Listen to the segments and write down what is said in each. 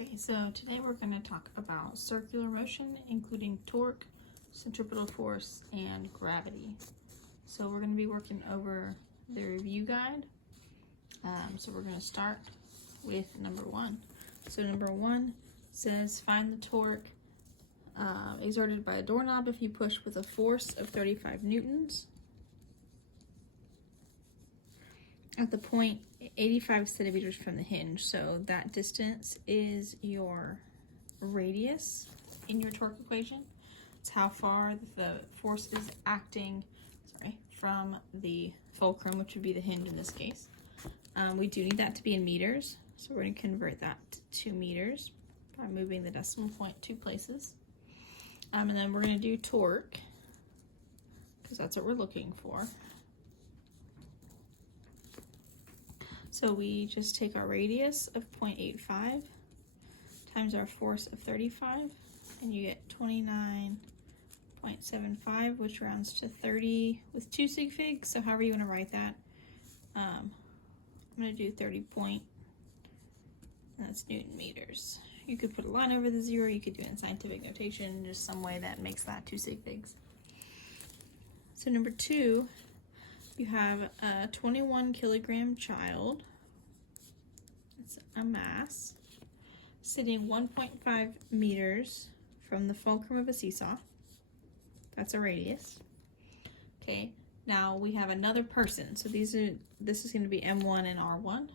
Okay, so today we're going to talk about circular motion, including torque, centripetal force, and gravity. So we're going to be working over the review guide. So we're going to start with number 1. So number 1 says find the torque exerted by a doorknob if you push with a force of 35 newtons at the point 85 centimeters from the hinge. So that distance is your radius in your torque equation. It's how far the force is acting from the fulcrum, which would be the hinge in this case. We do need that to be in meters, so we're going to convert that to meters by moving the decimal point 2 places. And then we're going to do torque, because that's what we're looking for. So we just take our radius of 0.85 times our force of 35, and you get 29.75, which rounds to 30 with 2 sig figs. So however you want to write that, I'm going to do 30 point, and that's Newton meters. You could put a line over the 0, you could do it in scientific notation, just some way that makes that 2 sig figs. So number 2, you have a 21 kilogram child, it's a mass, sitting 1.5 meters from the fulcrum of a seesaw. That's a radius. Okay, now we have another person. So this is going to be M1 and R1.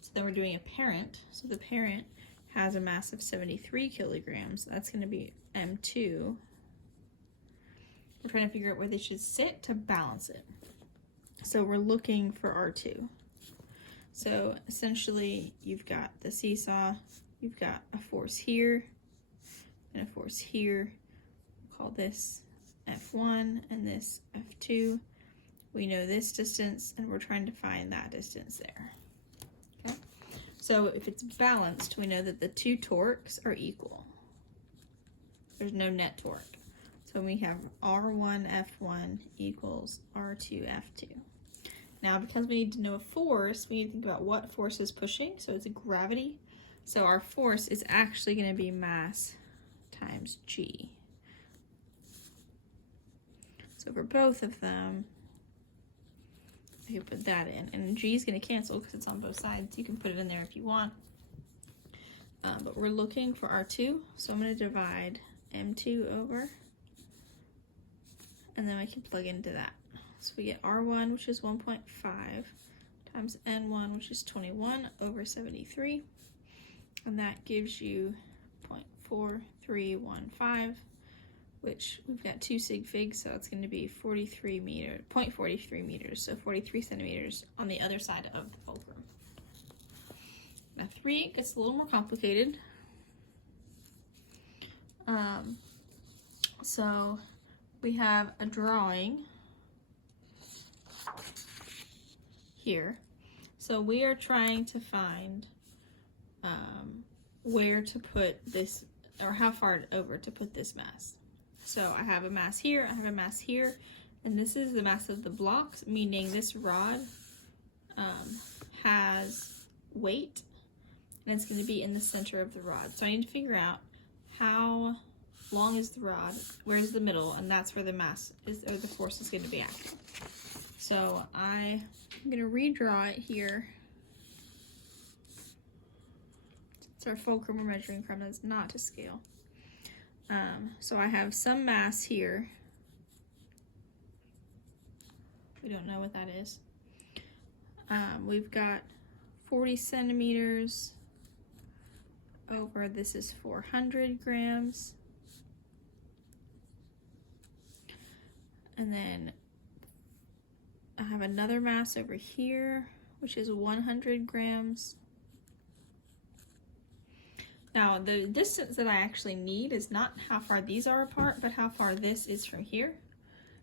So then we're doing a parent. So the parent has a mass of 73 kilograms. That's going to be M2. We're trying to figure out where they should sit to balance it. So we're looking for R2. So essentially you've got the seesaw, you've got a force here and a force here. We'll call this F1 and this F2. We know this distance and we're trying to find that distance there. Okay. So if it's balanced, we know that the 2 torques are equal. There's no net torque. So we have R1 F1 equals R2 F2. Now, because we need to know a force, we need to think about what force is pushing. So it's a gravity. So our force is actually going to be mass times G. So for both of them, you can put that in. And G is going to cancel because it's on both sides. You can put it in there if you want. But we're looking for R2. So I'm going to divide M2 over. And then I can plug into that. So we get R1, which is 1.5, times N1, which is 21 over 73. And that gives you 0.4315, which we've got 2 sig figs, so it's going to be 0.43 meters, so 43 centimeters on the other side of the fulcrum. Now 3 gets a little more complicated. So we have a drawing here. So we are trying to find where to put this, or how far over to put this mass. So I have a mass here, I have a mass here, and this is the mass of the blocks, meaning this rod has weight, and it's going to be in the center of the rod. So I need to figure out how long is the rod, where's the middle, and that's where the mass is, or the force is going to be acting. So I'm going to redraw it here. It's our fulcrum we're measuring from, that's not to scale. So I have some mass here. We don't know what that is. We've got 40 centimeters over, this is 400 grams. And then I have another mass over here, which is 100 grams. Now, the distance that I actually need is not how far these are apart, but how far this is from here.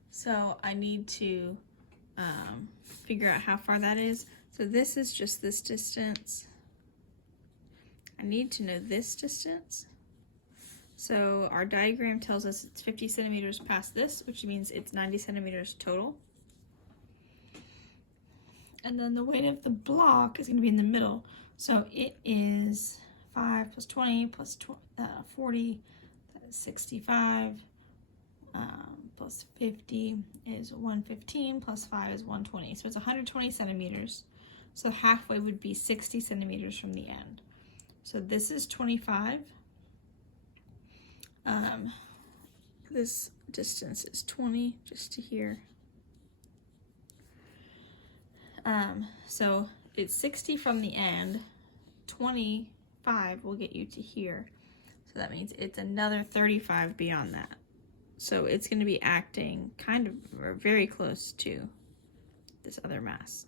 So I need to figure out how far that is. So this is just this distance. I need to know this distance. So our diagram tells us it's 50 centimeters past this, which means it's 90 centimeters total. And then the weight of the block is going to be in the middle. So it is 5 plus 20 plus 40, that is 65. Plus 50 is 115, plus 5 is 120. So it's 120 centimeters. So halfway would be 60 centimeters from the end. So this is 25. This distance is 20 just to here. So it's 60 from the end. 25 will get you to here. So that means it's another 35 beyond that. So it's going to be acting kind of or very close to this other mass.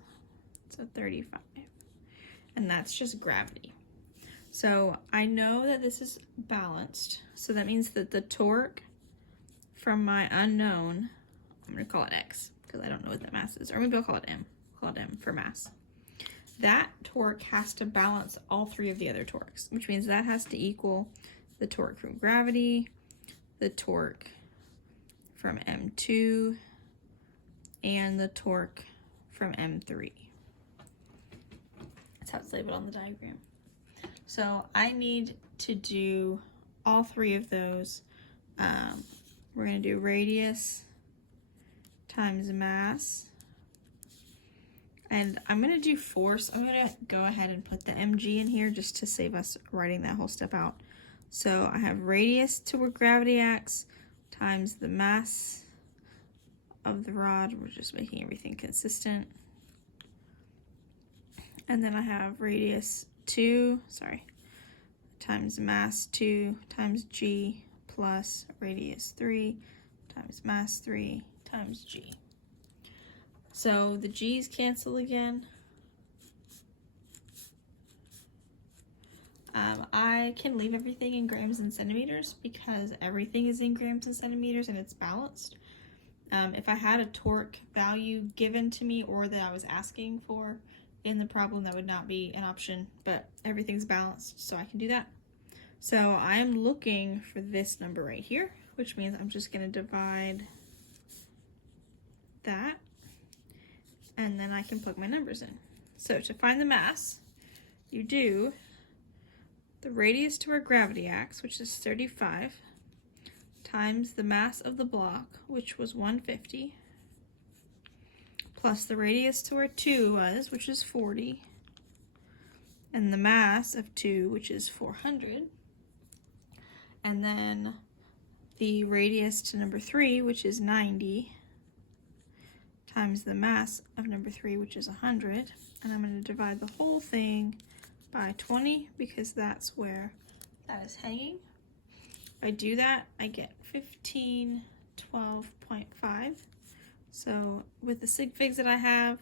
So 35. And that's just gravity. So I know that this is balanced. So that means that the torque from my unknown, I'm going to call it X because I don't know what that mass is. Or maybe I'll call it M. Call it M for mass. That torque has to balance all three of the other torques, which means that has to equal the torque from gravity, the torque from M2, and the torque from M3. That's how it's labeled on the diagram. So I need to do all three of those. We're going to do radius times mass. And I'm going to do force. I'm going to go ahead and put the mg in here just to save us writing that whole step out. So I have radius to where gravity acts times the mass of the rod. We're just making everything consistent. And then I have radius 2, times mass 2 times g plus radius 3 times mass 3 times g. So the g's cancel again. I can leave everything in grams and centimeters because everything is in grams and centimeters and it's balanced. If I had a torque value given to me or that I was asking for in the problem, that would not be an option, but everything's balanced, so I can do that. So I'm looking for this number right here, which means I'm just going to divide that, and then I can plug my numbers in. So to find the mass, you do the radius to where gravity acts, which is 35, times the mass of the block, which was 150, plus the radius to where 2 was, which is 40, and the mass of 2, which is 400, and then the radius to number 3, which is 90, times the mass of number 3, which is 100, and I'm going to divide the whole thing by 20 because that's where that is hanging. If I do that, I get 1512.5. So with the sig figs that I have,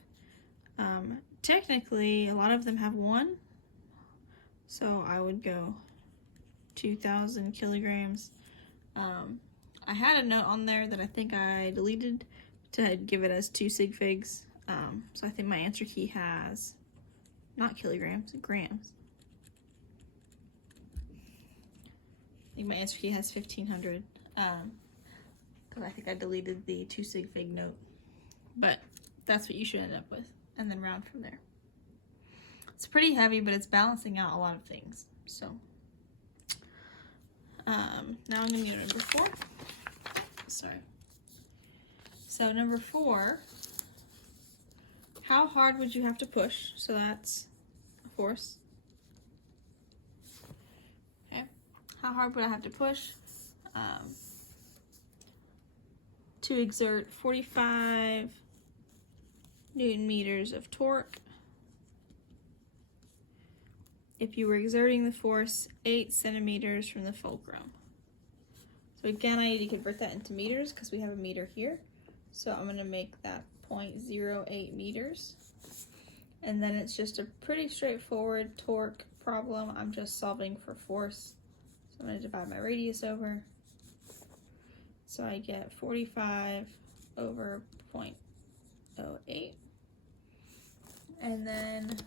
technically a lot of them have 1. So I would go 2,000 kilograms. I had a note on there that I think I deleted to give it as 2 sig figs. So I think my answer key has, not kilograms, grams. I think my answer key has 1,500. Because I think I deleted the 2 sig fig note. But that's what you should end up with, and then round from there. It's pretty heavy, but it's balancing out a lot of things. So now I'm going to go to number 4. Sorry. So number 4, how hard would you have to push? So that's a force. Okay. How hard would I have to push to exert 45 Newton meters of torque if you were exerting the force 8 centimeters from the fulcrum? So again, I need to convert that into meters because we have a meter here. So I'm going to make that 0.08 meters. And then it's just a pretty straightforward torque problem. I'm just solving for force. So I'm going to divide my radius over. So I get 45 over 0.08. And then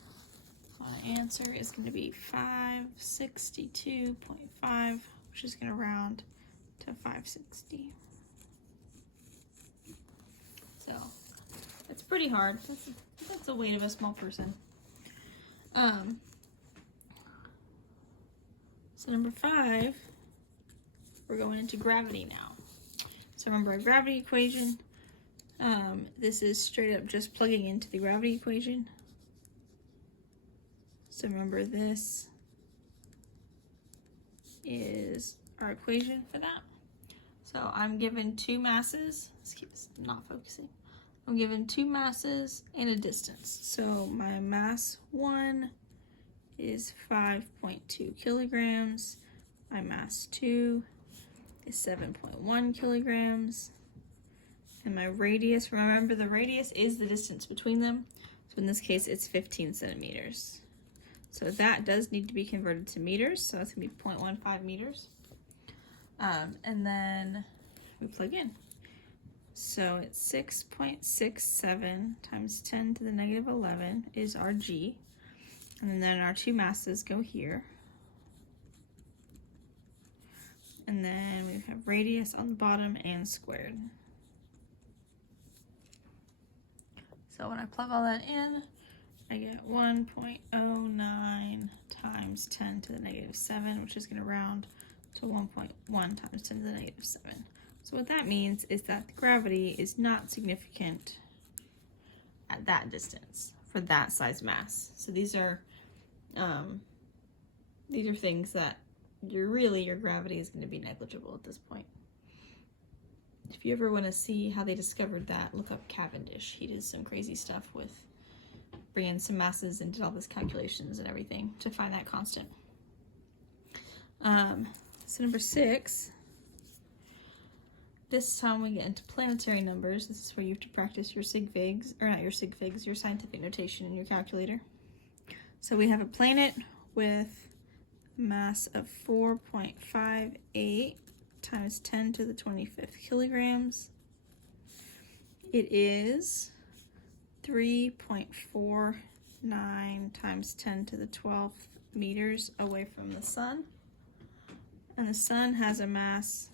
my answer is going to be 562.5, which is going to round to 560. So it's pretty hard. That's the weight of a small person. So number 5, we're going into gravity now. So remember our gravity equation. This is straight up just plugging into the gravity equation. So remember, this is our equation for that. So I'm given 2 masses. Let's keep this not focusing. I'm given 2 masses and a distance. So my mass 1 is 5.2 kilograms. My mass 2 is 7.1 kilograms. And my radius, remember the radius is the distance between them. So in this case, it's 15 centimeters. So that does need to be converted to meters. So that's gonna be 0.15 meters. And then we plug in. So it's 6.67 times 10 to the negative 11 is our G. And then our 2 masses go here. And then we have radius on the bottom and squared. So when I plug all that in, I get 1.09 times 10 to the negative 7, which is going to round to 1.1 times 10 to the negative 7. So what that means is that the gravity is not significant at that distance for that size mass. So these are things that your gravity is going to be negligible at this point. If you ever want to see how they discovered that, look up Cavendish. He did some crazy stuff with bringing some masses and did all these calculations and everything to find that constant. So number 6, this time we get into planetary numbers. This is where you have to practice your sig figs, or not your sig figs, your scientific notation in your calculator. So we have a planet with a mass of 4.58 times 10 to the 25th kilograms. It is 3.49 times 10 to the 12th meters away from the sun. And the sun has a mass,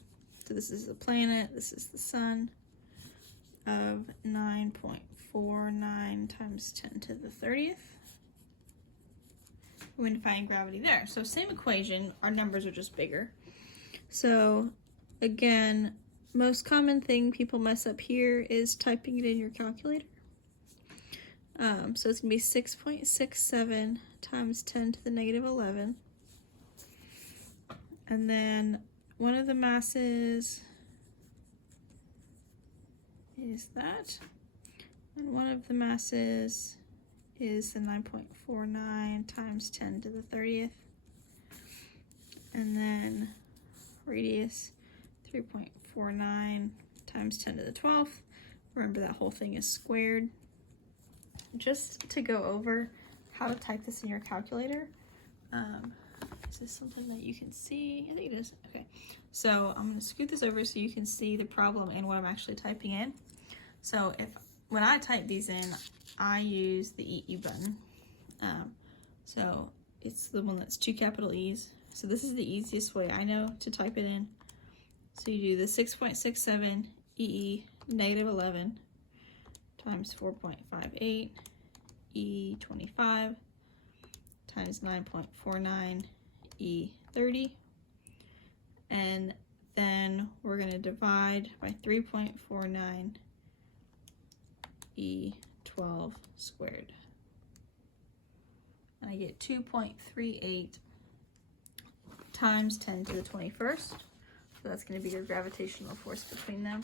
so this is the planet, this is the sun, of 9.49 times 10 to the 30th. We're going to find gravity there. So same equation, our numbers are just bigger. So again, most common thing people mess up here is typing it in your calculator. So it's going to be 6.67 times 10 to the negative 11. And then one of the masses is that. And one of the masses is the 9.49 times 10 to the 30th. And then radius 3.49 times 10 to the 12th. Remember that whole thing is squared. Just to go over how to type this in your calculator. Is this something that you can see? I think it is. Okay. So I'm going to scoot this over so you can see the problem and what I'm actually typing in. So when I type these in, I use the EE button. So it's the one that's 2 capital E's. So this is the easiest way I know to type it in. So you do the 6.67 EE negative 11 times 4.58 E25 times 9.49 E30, and then we're going to divide by 3.49 E12 squared. And I get 2.38 times 10 to the 21st. So that's going to be your gravitational force between them.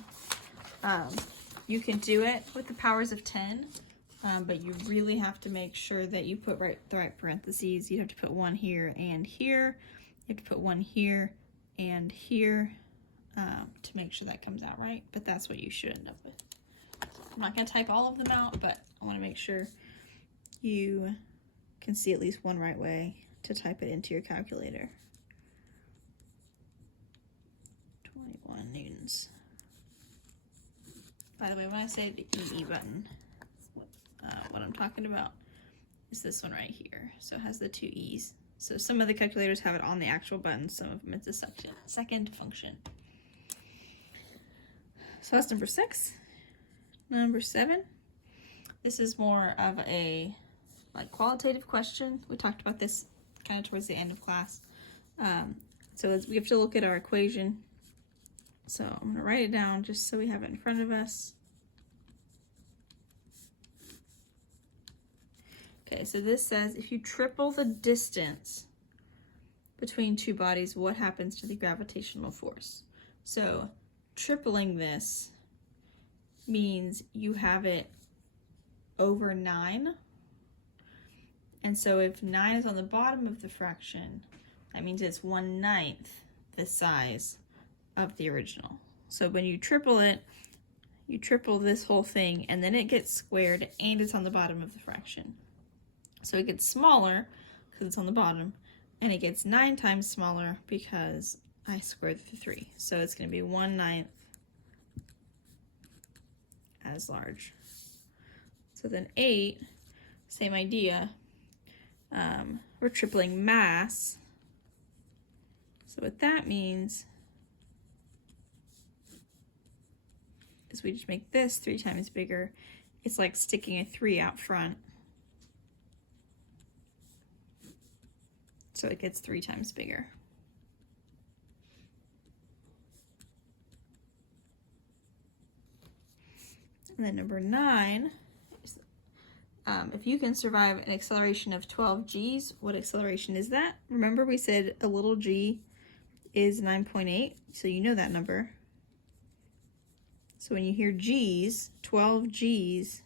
You can do it with the powers of 10, but you really have to make sure that you put the right parentheses. You have to put 1 here and here. You have to put 1 here and here to make sure that comes out right, but that's what you should end up with. I'm not going to type all of them out, but I want to make sure you can see at least one right way to type it into your calculator. 21 newtons. By the way, when I say the EE button, what I'm talking about is this one right here. So it has the 2 E's. So some of the calculators have it on the actual button, some of them it's a second function. So that's number 6. Number 7. This is more of a qualitative question. We talked about this kind of towards the end of class. So we have to look at our equation. So I'm going to write it down just so we have it in front of us. Okay, so this says if you triple the distance between two bodies, what happens to the gravitational force? So tripling this means you have it over 9. And so if 9 is on the bottom of the fraction, that means it's 1/9 the size of the original. So when you triple it, you triple this whole thing, and then it gets squared, and it's on the bottom of the fraction. So it gets smaller because it's on the bottom, and it gets 9 times smaller because I squared the 3. So it's going to be 1/9 as large. So then 8, same idea. We're tripling mass. So what that means is we just make this 3 times bigger. It's like sticking a 3 out front. So it gets 3 times bigger. And then number 9, if you can survive an acceleration of 12 g's, what acceleration is that? Remember we said a little g is 9.8, so you know that number. So when you hear g's, 12 g's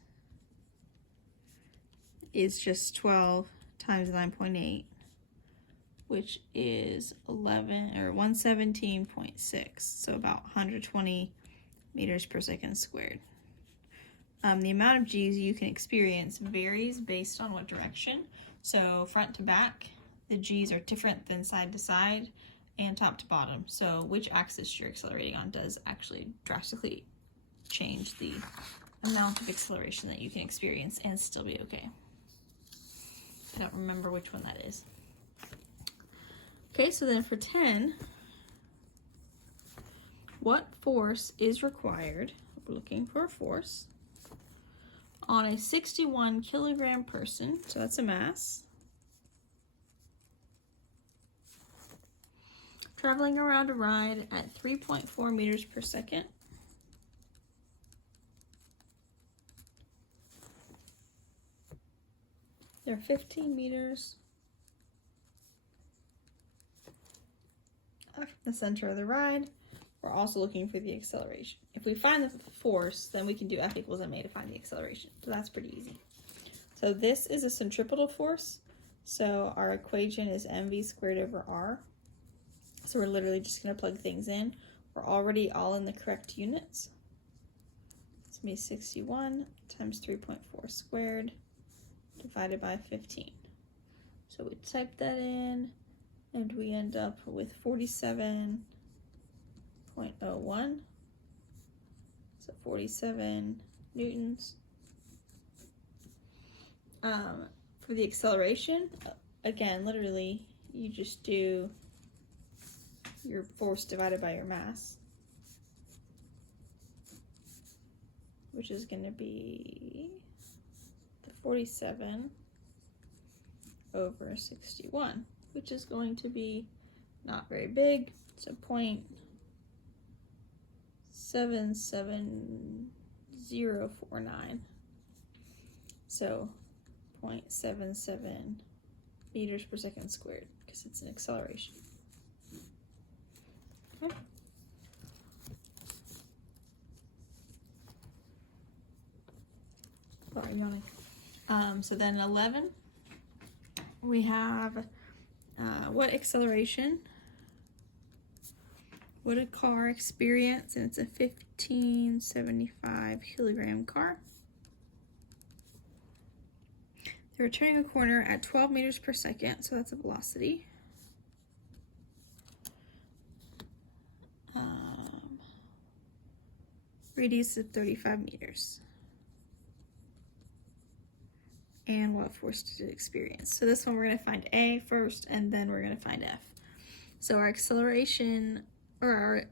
is just 12 times 9.8, which is 117.6, so about 120 meters per second squared. The amount of g's you can experience varies based on what direction. So front to back, the g's are different than side to side and top to bottom. So which axis you're accelerating on does actually drastically change the amount of acceleration that you can experience and still be okay. I don't remember which one that is. Okay, so then for 10, what force is required? We're looking for a force on a 61 kilogram person, so that's a mass, traveling around a ride at 3.4 meters per second. They're 15 meters from the center of the ride. We're also looking for the acceleration. If we find the force, then we can do F equals ma to find the acceleration. So that's pretty easy. So this is a centripetal force. So our equation is mv squared over r. So we're literally just going to plug things in. We're already all in the correct units. It's going to be 61 times 3.4 squared divided by 15. So we type that in, and we end up with 47.01. So 47 newtons. For the acceleration, again, literally, you just do your force divided by your mass, which is going to be the 47 over 61, which is going to be not very big. So 0.77049. So 0.77 meters per second squared, because it's an acceleration. Okay. Sorry, I'm yawning. So then 11, we have what acceleration would a car experience? And it's a 1575 kilogram car. They're turning a corner at 12 meters per second, so that's a velocity. Radius of 35 meters. And what force did it experience? So this one we're going to find A first, and then we're going to find F. So our acceleration, or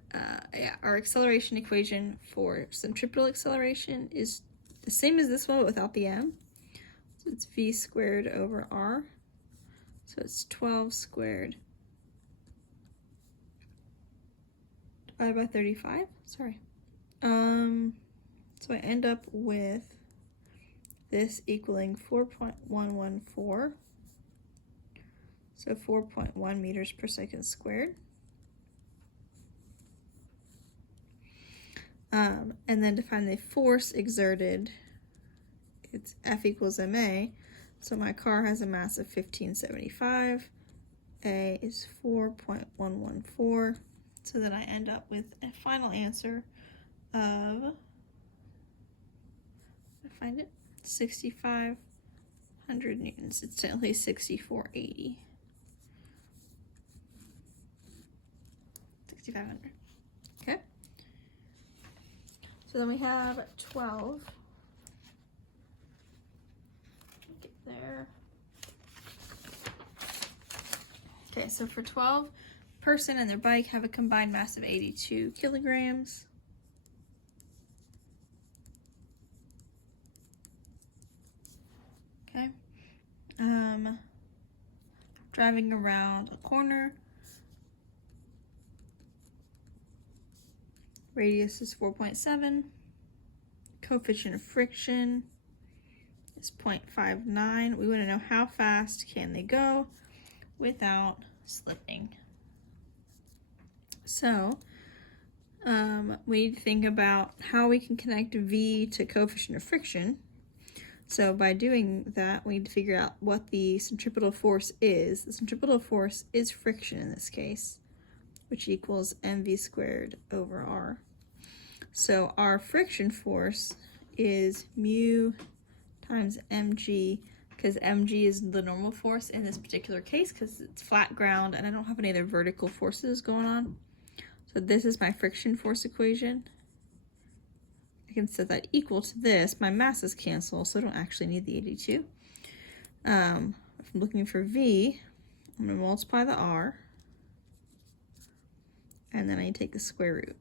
our acceleration equation for centripetal acceleration is the same as this one, but without the m. So it's v squared over r. So it's 12 squared divided by 35, sorry. So I end up with this equaling 4.114. So 4.1 meters per second squared. And then to find the force exerted, it's F equals ma. So my car has a mass of 1575. A is 4.114. So then I end up with a final answer of, I find it, 6,500 newtons. It's technically 6,480. 6,500. Okay. So then we have 12. Get there. Okay, so for 12, person and their bike have a combined mass of 82 kilograms. Okay. Driving around a corner. Radius is 4.7. Coefficient of friction is 0.59. We want to know how fast can they go without slipping. So we need to think about how we can connect V to coefficient of friction. So by doing that, we need to figure out what the centripetal force is. The centripetal force is friction in this case, which equals mv squared over r. So our friction force is mu times mg, because mg is the normal force in this particular case because it's flat ground and I don't have any other vertical forces going on. So this is my friction force equation. I can set that equal to this. My masses cancel, so I don't actually need the 82. If I'm looking for V, I'm going to multiply the r, and then I take the square root.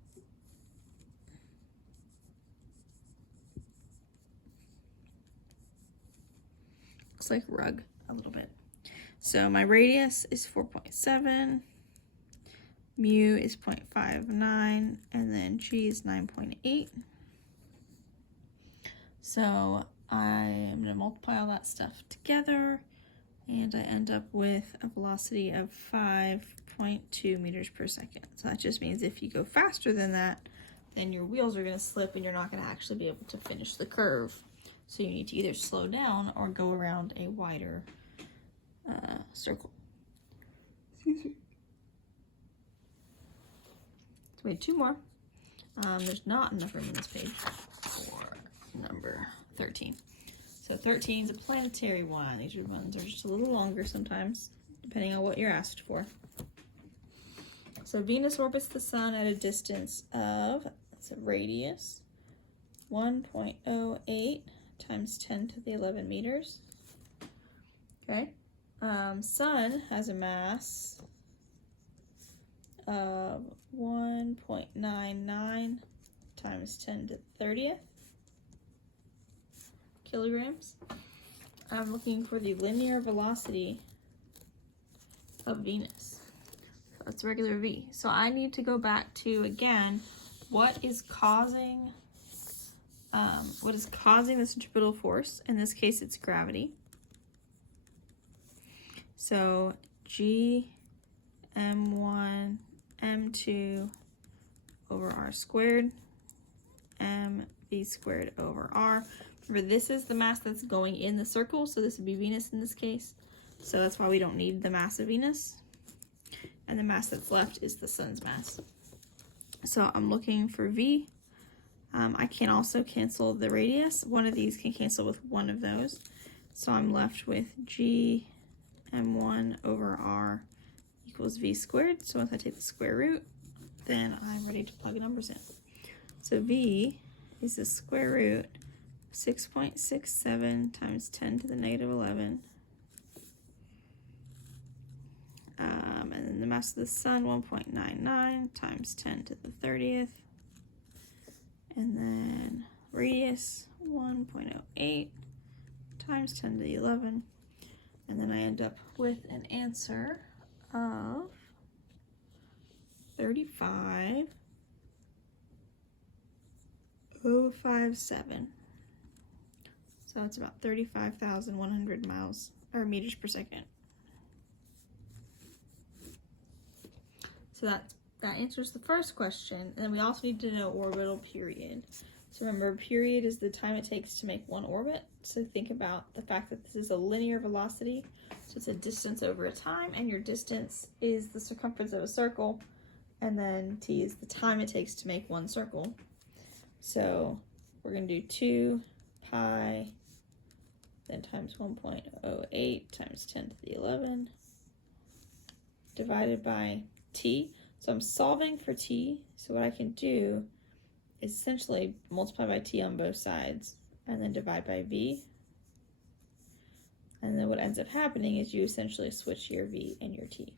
Looks like rug a little bit. So my radius is 4.7, mu is 0.59, and then g is 9.8. So I'm going to multiply all that stuff together, and I end up with a velocity of 5.2 meters per second. So that just means if you go faster than that, then your wheels are going to slip and you're not going to actually be able to finish the curve. So you need to either slow down or go around a wider circle. Excuse me. So we have two more. There's not enough room on this page for number 13. So 13 is a planetary one. These ones are just a little longer sometimes, depending on what you're asked for. So Venus orbits the sun at a distance of, it's a radius, 1.08 times 10 to the 11 meters. Okay. Sun has a mass of 1.99 times 10 to the 30th kilograms. I'm looking for the linear velocity of Venus. That's regular V. So I need to go back to, again, what is causing the centripetal force? In this case, it's gravity. So G m1 m2 over r squared, mv squared over r. Remember, this is the mass that's going in the circle, so this would be Venus in this case. So that's why we don't need the mass of Venus. And the mass that's left is the sun's mass. So I'm looking for V. I can also cancel the radius. One of these can cancel with one of those. So I'm left with G m1 over r equals V squared. So once I take the square root, then I'm ready to plug numbers in. So V is the square root of 6.67 times 10 to the negative 11. And then the mass of the sun, 1.99 times 10 to the 30th. And then radius, 1.08 times 10 to the 11. And then I end up with an answer of 35 0.057. So it's about 35,100 miles or meters per second. So that answers the first question. And then we also need to know orbital period. So remember, period is the time it takes to make one orbit. So think about the fact that this is a linear velocity. So it's a distance over a time, and your distance is the circumference of a circle, and then t is the time it takes to make one circle. So we're going to do 2 pi, then times 1.08 times 10 to the 11 divided by t. So I'm solving for t, so what I can do is essentially multiply by t on both sides and then divide by v. And then what ends up happening is you essentially switch your v and your t.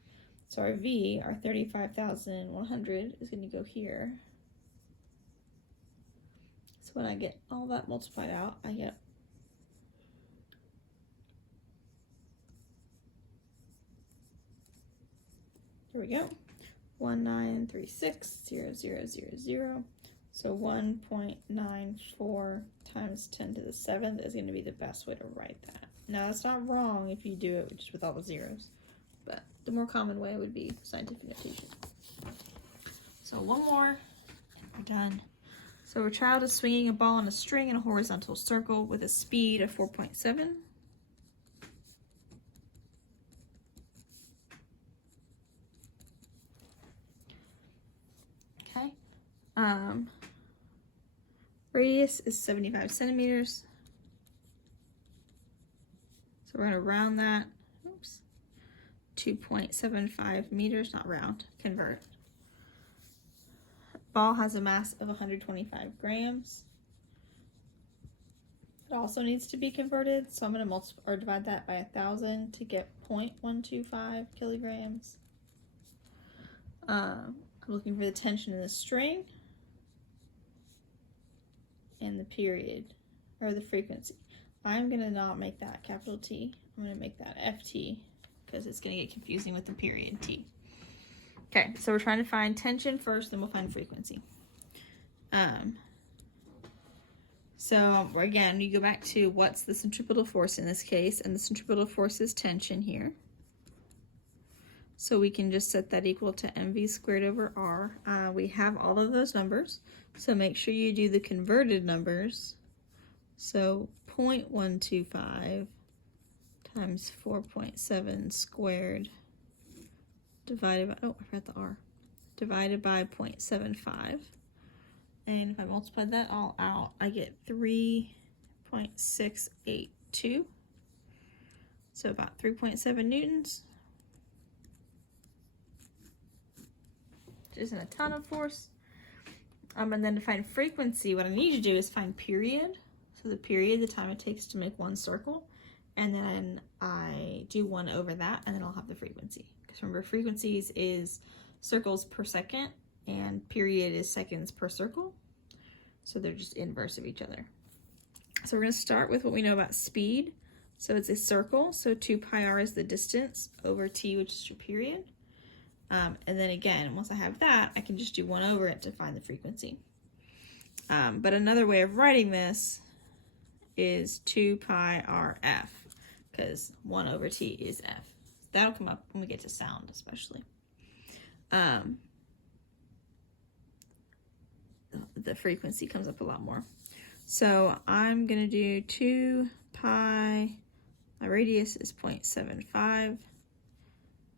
So our v, our 35,100, is going to go here. So when I get all that multiplied out, I get here we go, 1936,0000. So 1.94 times 10 to the 7th is going to be the best way to write that. Now, it's not wrong if you do it just with all the zeros, but the more common way would be scientific notation. So one more, and we're done. So a child is swinging a ball on a string in a horizontal circle with a speed of 4.7. Okay. Radius is 75 centimeters. So we're going to round that. Oops. 2.75 meters, not round, convert. Ball has a mass of 125 grams. It also needs to be converted, so I'm going to multiply or divide that by 1,000 to get 0.125 kilograms. I'm looking for the tension in the string and the period, or the frequency. I'm going to not make that capital T. I'm going to make that FT because it's going to get confusing with the period T. Okay, so we're trying to find tension first, then we'll find frequency. So again, you go back to what's the centripetal force in this case, and the centripetal force is tension here. So we can just set that equal to mv squared over r. We have all of those numbers, so make sure you do the converted numbers. So 0.125 times 4.7 squared divided by, oh, I forgot the r, divided by 0.75. And if I multiply that all out, I get 3.682. So about 3.7 newtons. Which isn't a ton of force. And then to find frequency, what I need to do is find period. So the period, the time it takes to make one circle. And then I do 1 over that, and then I'll have the frequency. Because remember, frequencies is circles per second, and period is seconds per circle. So they're just inverse of each other. So we're going to start with what we know about speed. So it's a circle, so 2 pi r is the distance over t, which is your period. And then again, once I have that, I can just do 1 over it to find the frequency. But another way of writing this is 2 pi rf, because 1 over t is f. That'll come up when we get to sound, especially. The frequency comes up a lot more. So I'm going to do 2 pi, my radius is 0.75.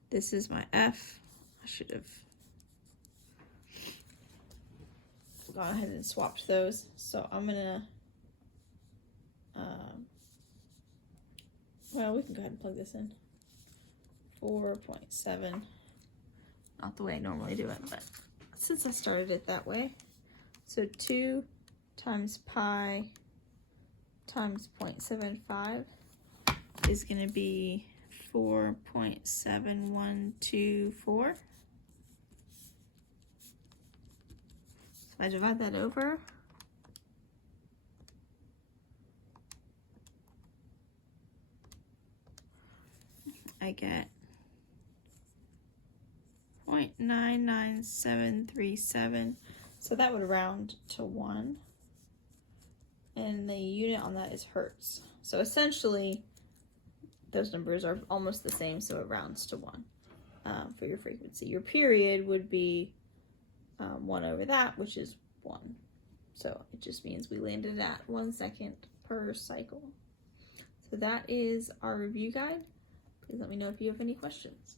This is my f. I should have gone ahead and swapped those. So I'm going to, well, we can go ahead and plug this in. 4.7. Not the way I normally do it, but since I started it that way. So 2 times pi times 0.75 is going to be 4.7124. So I divide that over. I get 0.99737. So that would round to 1. and the unit on that is hertz. So essentially, those numbers are almost the same, so it rounds to 1 for your frequency. Your period would be 1 over that, which is 1. So it just means we landed at 1 second per cycle. So that is our review guide. Please let me know if you have any questions.